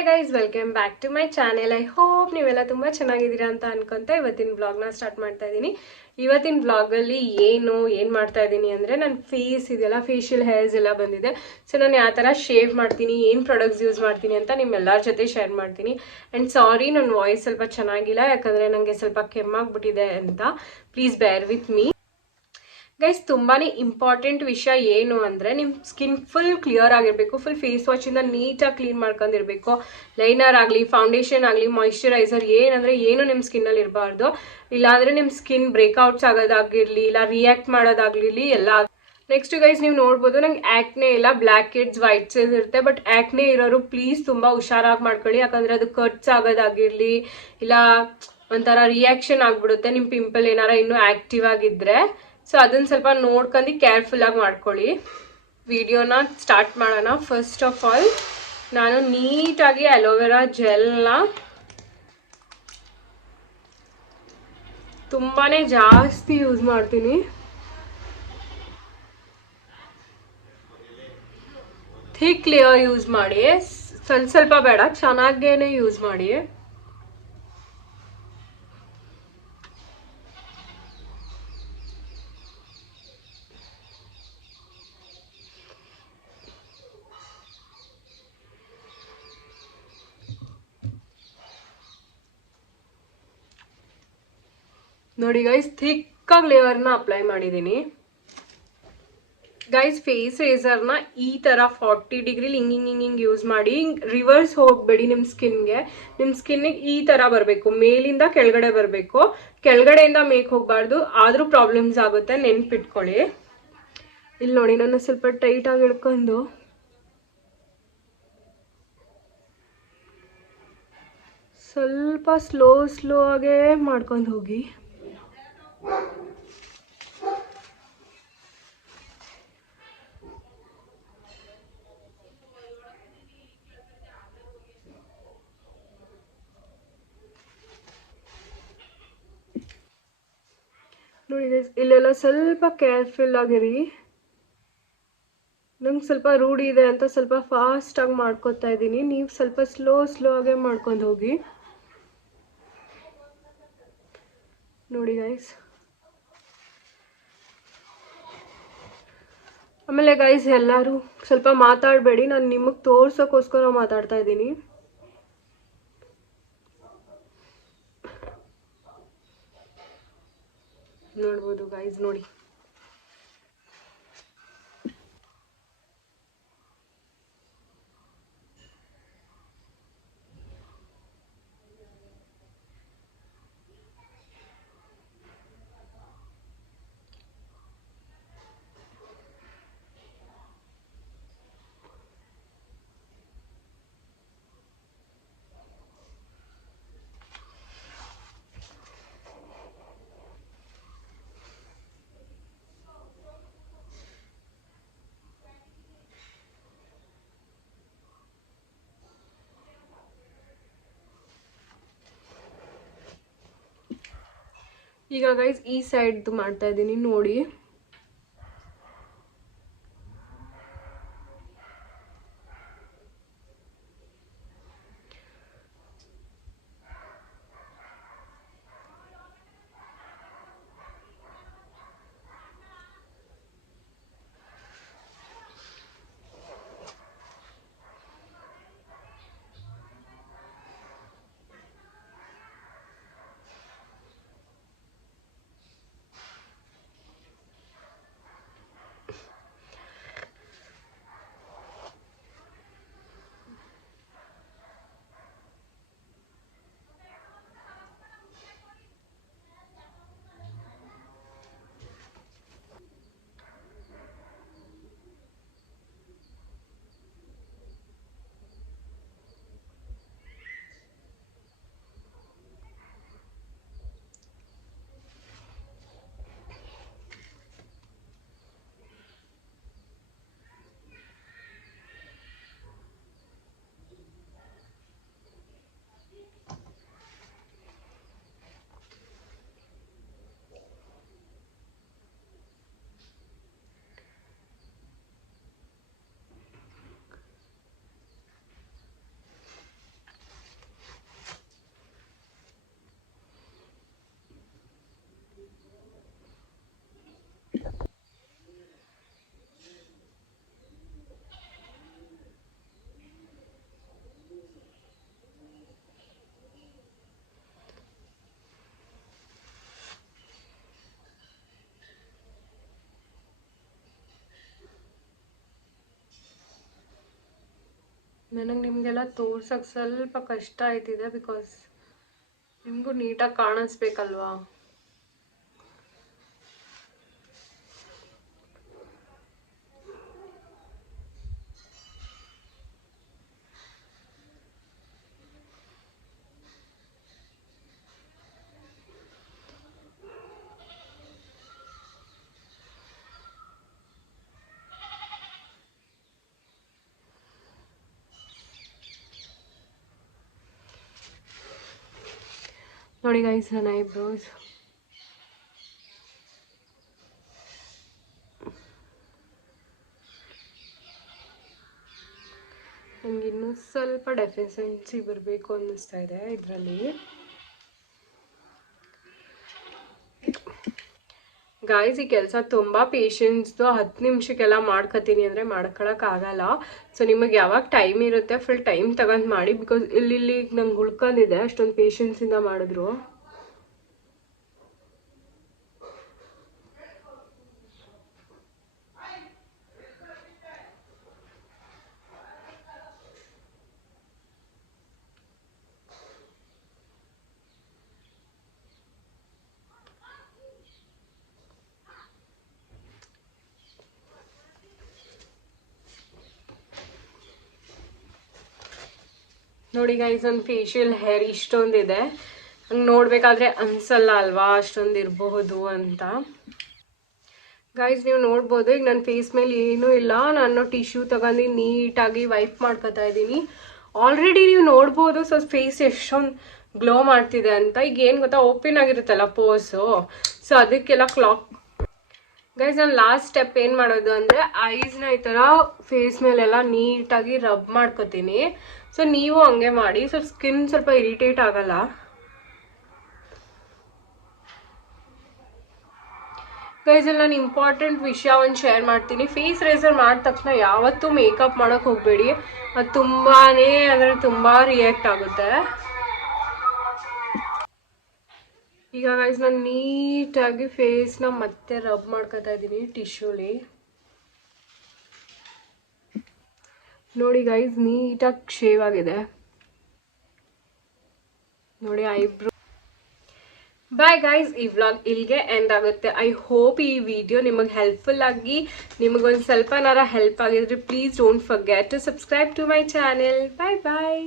Hi guys, welcome back to my channel. I hope ನೀವೆಲ್ಲ ತುಂಬ ಚೆನ್ನಾಗಿದ್ದೀರಾ ಅಂತ ಅನ್ಕೊಂತ ಇವತ್ತಿನ ವ್ಲಾಗ್ನ ಸ್ಟಾರ್ಟ್ ಮಾಡ್ತಾ ಇದ್ದೀನಿ. ಇವತ್ತಿನ ವ್ಲಾಗಲ್ಲಿ ಏನು ಮಾಡ್ತಾ ಇದ್ದೀನಿ ಅಂದರೆ, ನನ್ನ ಫೇಸ್ ಇದೆಲ್ಲ ಫೇಶಿಯಲ್ ಹೇರ್ಸ್ ಎಲ್ಲ ಬಂದಿದೆ. ಸೊ ನಾನು ಯಾವ ಥರ ಶೇವ್ ಮಾಡ್ತೀನಿ, ಏನು ಪ್ರಾಡಕ್ಟ್ಸ್ ಯೂಸ್ ಮಾಡ್ತೀನಿ ಅಂತ ನಿಮ್ಮೆಲ್ಲರ ಜೊತೆ ಶೇರ್ ಮಾಡ್ತೀನಿ. ಆ್ಯಂಡ್ ಸಾರಿ, ನನ್ನ ವಾಯ್ಸ್ ಸ್ವಲ್ಪ ಚೆನ್ನಾಗಿಲ್ಲ, ಯಾಕಂದರೆ ನನಗೆ ಸ್ವಲ್ಪ ಕೆಮ್ಮಾಗ್ಬಿಟ್ಟಿದೆ ಅಂತ. ಪ್ಲೀಸ್ ಬೇರ್ ವಿತ್ ಮೀ. ಗೈಸ್, ತುಂಬಾ ಇಂಪಾರ್ಟೆಂಟ್ ವಿಷಯ ಏನು ಅಂದರೆ, ನಿಮ್ಮ ಸ್ಕಿನ್ ಫುಲ್ ಕ್ಲಿಯರ್ ಆಗಿರಬೇಕು. ಫುಲ್ ಫೇಸ್ ವಾಶಿಂದ ನೀಟಾಗಿ ಕ್ಲೀನ್ ಮಾಡ್ಕೊಂಡಿರಬೇಕು. ಲೈನರ್ ಆಗಲಿ, ಫೌಂಡೇಶನ್ ಆಗಲಿ, ಮಾಯಿಶ್ಚರೈಸರ್ ಏನು ನಿಮ್ಮ ಸ್ಕಿನ್ನಲ್ಲಿ ಇರಬಾರ್ದು. ಇಲ್ಲಾಂದರೆ ನಿಮ್ಮ ಸ್ಕಿನ್ ಬ್ರೇಕ್ಔಟ್ಸ್ ಆಗೋದಾಗಿರಲಿ, ಇಲ್ಲ ರಿಯಾಕ್ಟ್ ಮಾಡೋದಾಗಿರಲಿ ಎಲ್ಲ. ನೆಕ್ಸ್ಟ್ ಗೈಸ್, ನೀವು ನೋಡ್ಬೋದು ನಂಗೆ ಆ್ಯಕ್ನೆ ಇಲ್ಲ, ಬ್ಲ್ಯಾಕ್ ಹೆಡ್ಸ್ ವೈಟ್ಸ್ ಇರುತ್ತೆ. ಬಟ್ ಆ್ಯಕ್ನೆ ಇರೋರು ಪ್ಲೀಸ್ ತುಂಬ ಹುಷಾರಾಗಿ ಮಾಡ್ಕೊಳ್ಳಿ, ಯಾಕಂದರೆ ಅದು ಕಟ್ಸ್ ಆಗೋದಾಗಿರಲಿ, ಇಲ್ಲ ಒಂಥರ ರಿಯಾಕ್ಷನ್ ಆಗಿಬಿಡುತ್ತೆ ನಿಮ್ಮ ಪಿಂಪಲ್ ಏನಾರ ಇನ್ನೂ ಆ್ಯಕ್ಟಿವ್ ಆಗಿದ್ದರೆ. ಸೊ ಅದನ್ನು ಸ್ವಲ್ಪ ನೋಡ್ಕೊಂಡು ಕೇರ್ಫುಲ್ಲಾಗಿ ಮಾಡ್ಕೊಳ್ಳಿ. ವಿಡಿಯೋನ ಸ್ಟಾರ್ಟ್ ಮಾಡೋಣ. ಫಸ್ಟ್ ಆಫ್ ಆಲ್ ನಾನು ನೀಟಾಗಿ ಅಲೋವೆರಾ ಜೆಲ್ನ ತುಂಬಾ ಜಾಸ್ತಿ ಯೂಸ್ ಮಾಡ್ತೀನಿ. ಥಿಕ್ ಲೇಯರ್ ಯೂಸ್ ಮಾಡಿ, ಸ್ವಲ್ಪ ಬೇಡ, ಚೆನ್ನಾಗೇನೆ ಯೂಸ್ ಮಾಡಿ. ನೋಡಿ ಗೈಸ್, ಥಿಕ್ಕಾಗಿ ಲೇಯರ್ನ ಅಪ್ಲೈ ಮಾಡಿದ್ದೀನಿ. ಗೈಸ್, ಫೇಸ್ ರೇಸರ್ನ ಈ ಥರ 40 ಡಿಗ್ರಿಲಿ ಹಿಂಗೆ ಯೂಸ್ ಮಾಡಿ. ರಿವರ್ಸ್ ಹೋಗಬೇಡಿ ನಿಮ್ಮ ಸ್ಕಿನ್ಗೆ. ನಿಮ್ಮ ಸ್ಕಿನ್ನಿಗೆ ಈ ಥರ ಬರಬೇಕು, ಮೇಲಿಂದ ಕೆಳಗಡೆ ಬರಬೇಕು, ಕೆಳಗಡೆಯಿಂದ ಮೇಕ್ ಹೋಗಬಾರ್ದು. ಆದರೂ ಪ್ರಾಬ್ಲಮ್ಸ್ ಆಗುತ್ತೆ, ನೆನ್ಪಿಟ್ಕೊಳ್ಳಿ. ಇಲ್ಲಿ ನೋಡಿ, ನಾನು ಸ್ವಲ್ಪ ಟೈಟಾಗಿ ಹಿಡ್ಕೊಂಡು ಸ್ವಲ್ಪ ಸ್ಲೋ ಆಗೇ ಮಾಡ್ಕೊಂಡು ಹೋಗಿ. ನೋಡಿ ಇಲ್ಲೆಲ್ಲ ಸ್ವಲ್ಪ ಕೇರ್ಫುಲ್ ಆಗಿರಿ. ನಂಗೆ ಸ್ವಲ್ಪ ರೂಢಿ ಇದೆ ಅಂತ ಸ್ವಲ್ಪ ಫಾಸ್ಟಾಗಿ ಮಾಡ್ಕೊತಾ ಇದ್ದೀನಿ. ನೀವು ಸ್ವಲ್ಪ ಸ್ಲೋ ಆಗೇ ಮಾಡ್ಕೊಂಡು ಹೋಗಿ. ನೋಡಿ ಗೈಸ್, ಆಮೇಲೆ ಗೈಸ್ ಎಲ್ಲರೂ ಸ್ವಲ್ಪ ಮಾತಾಡಬೇಡಿ, ನಾನು ನಿಮಗೆ ತೋರ್ಸೋಕ್ಕೋಸ್ಕರ ಮಾತಾಡ್ತಾ ಇದ್ದೀನಿ. ನೋಡ್ಬೋದು ಗೈಸ್, ನೋಡಿ ಈಗ ಗೈಸ್ ಈ ಸೈಡ್ದು ಮಾಡ್ತಾ ಇದ್ದೀನಿ ನೋಡಿ. ನನಗೆ ನಿಮಗೆಲ್ಲ ತೋರ್ಸೋಕ್ಕೆ ಸ್ವಲ್ಪ ಕಷ್ಟ ಆಯ್ತಿದೆ, ಬಿಕಾಸ್ ನಿಮಗೂ ನೀಟಾಗಿ ಕಾಣಿಸ್ಬೇಕಲ್ವಾ. ನೋಡಿ ಗೈಸ್, ನನ್ನ ಐಬ್ರೋಸ್ ನನಗೆ ಇನ್ನೂ ಸ್ವಲ್ಪ ಡೆಫಿಷಿಯನ್ಸಿ ಬರಬೇಕು ಅನ್ನಿಸ್ತಾ ಇದೆ ಇದರಲ್ಲಿ. ಗಾಯ್ಸ್, ಈ ಕೆಲಸ ತುಂಬ ಪೇಷನ್ಸ್ದು. 10 ನಿಮಿಷಕ್ಕೆಲ್ಲ ಮಾಡ್ಕೊತೀನಿ ಅಂದರೆ ಮಾಡ್ಕೊಳಕ್ಕಾಗಲ್ಲ. ಸೊ ನಿಮಗೆ ಯಾವಾಗ ಟೈಮ್ ಇರುತ್ತೆ ಫುಲ್ ಟೈಮ್ ತಗೊಂಡು ಮಾಡಿ, ಬಿಕಾಸ್ ಇಲ್ಲಿ ನಂಗೆ ಉಳ್ಕೊಂಡಿದೆ ಅಷ್ಟೊಂದು ಪೇಷನ್ಸಿಂದ ಮಾಡಿದ್ರು. ನೋಡಿ ಗೈಸ್, ಒಂದು ಫೇಶಿಯಲ್ ಹೇರ್ ಇಷ್ಟೊಂದಿದೆ. ಹಂಗೆ ನೋಡಬೇಕಾದ್ರೆ ಅನ್ಸಲ್ಲ ಅಲ್ವಾ ಅಷ್ಟೊಂದು ಇರಬಹುದು ಅಂತ. ಗೈಸ್, ನೀವು ನೋಡ್ಬೋದು, ಈಗ ನನ್ನ ಫೇಸ್ ಮೇಲೆ ಏನೂ ಇಲ್ಲ. ನಾನು ಟಿಶ್ಯೂ ತಗೊಂಡು ನೀಟಾಗಿ ವೈಪ್ ಮಾಡ್ಕೊತಾ ಇದ್ದೀನಿ. ಆಲ್ರೆಡಿ ನೀವು ನೋಡ್ಬೋದು ಸೊ ಫೇಸ್ ಎಷ್ಟೊಂದು ಗ್ಲೋ ಮಾಡ್ತಿದೆ ಅಂತ. ಈಗ ಏನು ಗೊತ್ತಾ, ಓಪನ್ ಆಗಿರುತ್ತಲ್ಲ ಪೋಸು, ಸೊ ಅದಕ್ಕೆಲ್ಲ ಕ್ಲಾಕ್. ಗೈಸ್, ನಾನು ಲಾಸ್ಟ್ ಸ್ಟೆಪ್ ಏನು ಮಾಡೋದು ಅಂದರೆ ಐಸ್ನ ಈ ಥರ ಫೇಸ್ ಮೇಲೆಲ್ಲ ನೀಟಾಗಿ ರಬ್ ಮಾಡ್ಕೊತೀನಿ. ಸೊ ನೀವು ಹಂಗೆ ಮಾಡಿ, ಸೊ ಸ್ಕಿನ್ ಸ್ವಲ್ಪ ಇರಿಟೇಟ್ ಆಗಲ್ಲ. ಗೈಸ್, ಇಲ್ಲಿ ನಾನು ಇಂಪಾರ್ಟೆಂಟ್ ವಿಷಯ ಒಂದು ಶೇರ್ ಮಾಡ್ತೀನಿ. ಫೇಸ್ ರೇಸರ್ ಮಾಡಿದ ತಕ್ಷಣ ಯಾವತ್ತೂ ಮೇಕಪ್ ಮಾಡೋಕ್ಕೆ ಹೋಗಬೇಡಿ. ಅದು ತುಂಬಾ ಅಂದರೆ ತುಂಬ ರಿಯಾಕ್ಟ್ ಆಗುತ್ತೆ. ಈಗ ಗೈಸ್, ನಾನು ನೀಟಾಗಿ ಫೇಸ್ನ ಮತ್ತೆ ರಬ್ ಮಾಡ್ಕೊತಾ ಇದ್ದೀನಿ ಟಿಶ್ಯೂಲಿ. ನೋಡಿ ಗೈಸ್, ನೀಟಾಗಿ ಶೇವ್ ಆಗಿದೆ. ನೋಡಿ ಐಬ್ರೋ. ಬಾಯ್ ಗೈಸ್, ಈ ವ್ಲಾಗ್ ಇಲ್ಲಿಗೆ ಎಂಡ್ ಆಗುತ್ತೆ. ಐ ಹೋಪ್ ಈ ವಿಡಿಯೋ ನಿಮಗೆ ಹೆಲ್ಪ್ಫುಲ್ ಆಗಿ, ನಿಮಗೊಂದು ಸ್ವಲ್ಪನಾರ ಹೆಲ್ಪ್ ಆಗಿದ್ರೆ please don't forget to subscribe to my channel. Bye bye.